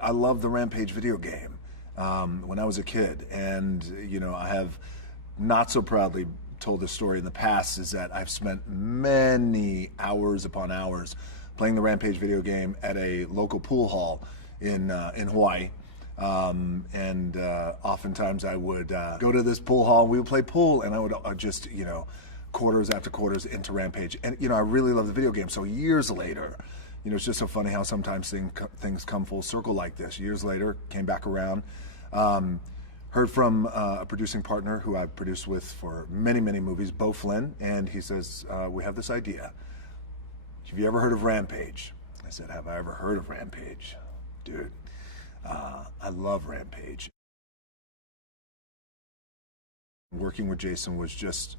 I love the Rampage video game when I was a kid, and I have not so proudly told this story in the past, is that I've spent many hours upon hours playing the Rampage video game at a local pool hall in Hawaii. And oftentimes I would go to this pool hall and we would play pool, and I would just, quarters after quarters into Rampage. And, I really love the video game. So years later, it's just so funny how sometimes things come full circle like this. Years later, came back around, heard from a producing partner who I've produced with for many, many movies, Beau Flynn, and he says, we have this idea. Have you ever heard of Rampage? I said, have I ever heard of Rampage? Dude, I love Rampage. Working with Jason was just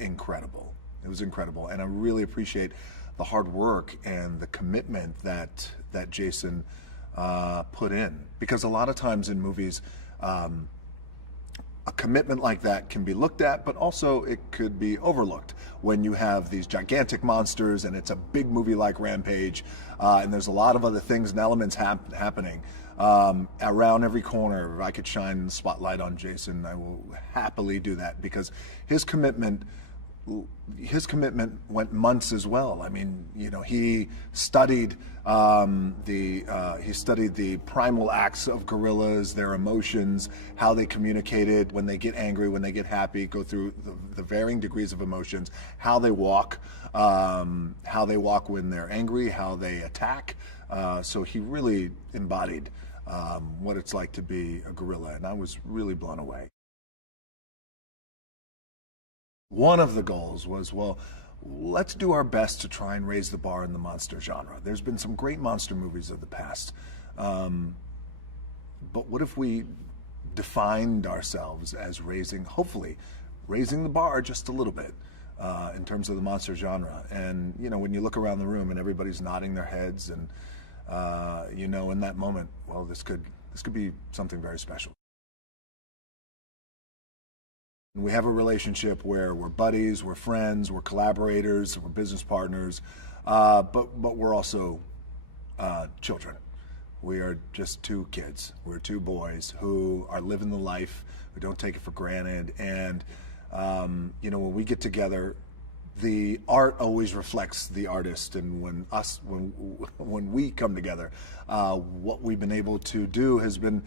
incredible. It was incredible, and I really appreciate the hard work and the commitment that Jason put in. Because a lot of times in movies, a commitment like that can be looked at, but also it could be overlooked when you have these gigantic monsters and it's a big movie like Rampage, and there's a lot of other things and elements happening around every corner. If I could shine the spotlight on Jason, I will happily do that, because his commitment went months as well. I mean, he studied the primal acts of gorillas, their emotions, how they communicated when they get angry, when they get happy, go through the varying degrees of emotions, how they walk when they're angry, how they attack. So he really embodied what it's like to be a gorilla, and I was really blown away. One of the goals was, well, let's do our best to try and raise the bar in the monster genre. There's been some great monster movies of the past, but what if we defined ourselves as hopefully raising the bar just a little bit in terms of the monster genre? And when you look around the room and everybody's nodding their heads, and in that moment, well, this could be something very special. We have a relationship where we're buddies, we're friends, we're collaborators, we're business partners, but we're also children. We are just two kids. We're two boys who are living the life, who don't take it for granted. And when we get together, the art always reflects the artist. And when we come together, what we've been able to do has been,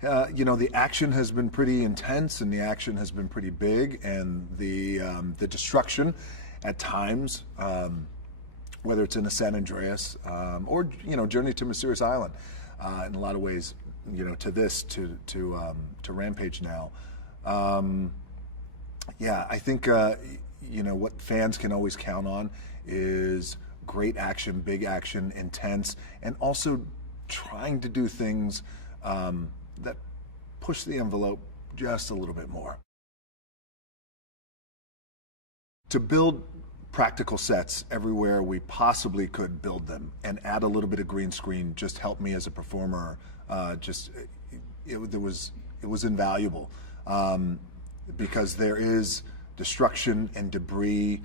the action has been pretty intense, and the action has been pretty big, and the destruction at times, whether it's in a San Andreas or Journey to Mysterious Island, in a lot of ways, to Rampage now. I think what fans can always count on is great action, big action, intense, and also trying to do things that push the envelope just a little bit more. To build practical sets everywhere we possibly could build them, and add a little bit of green screen, just helped me as a performer. It was invaluable, because there is destruction and debris,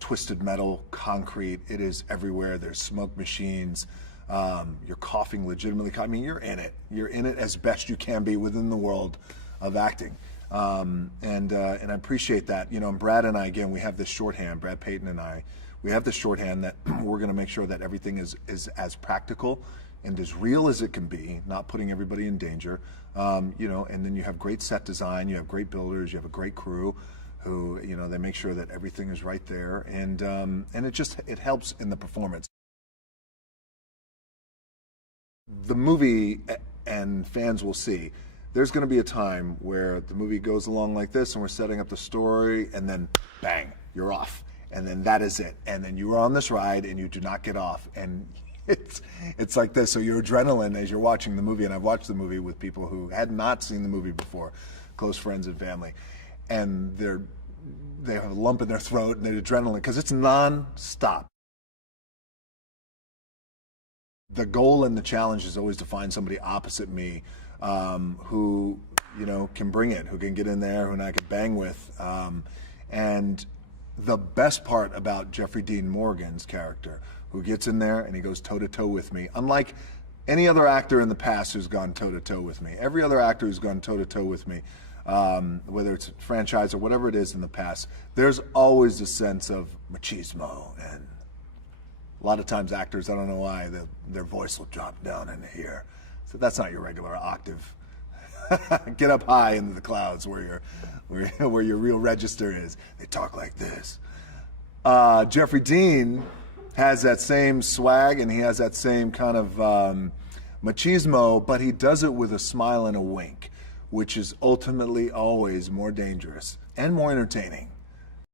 twisted metal, concrete. It is everywhere. There's smoke machines. You're coughing legitimately. I mean, you're in it. You're in it as best you can be within the world of acting. And I appreciate that. And Brad and I, again, we have this shorthand, Brad Payton and I, we have this shorthand that we're going to make sure that everything is as practical and as real as it can be, not putting everybody in danger. And then you have great set design, you have great builders, you have a great crew who, they make sure that everything is right there. And it helps in the performance. The movie, and fans will see, there's going to be a time where the movie goes along like this, and we're setting up the story, and then bang, you're off, and then that is it, and then you are on this ride and you do not get off, and it's like this. So your adrenaline as you're watching the movie, and I've watched the movie with people who had not seen the movie before, close friends and family, and they have a lump in their throat and their adrenaline, because it's non-stop. The goal and the challenge is always to find somebody opposite me who, can bring it, who can get in there, who I can bang with. And the best part about Jeffrey Dean Morgan's character, who gets in there and he goes toe-to-toe with me, unlike any other actor in the past who's gone toe-to-toe with me, every other actor who's gone toe-to-toe with me, whether it's a franchise or whatever it is in the past, there's always a sense of machismo. And a lot of times actors, I don't know why, their voice will drop down into here. So that's not your regular octave. Get up high into the clouds where your real register is. They talk like this. Jeffrey Dean has that same swag and he has that same kind of machismo, but he does it with a smile and a wink, which is ultimately always more dangerous and more entertaining.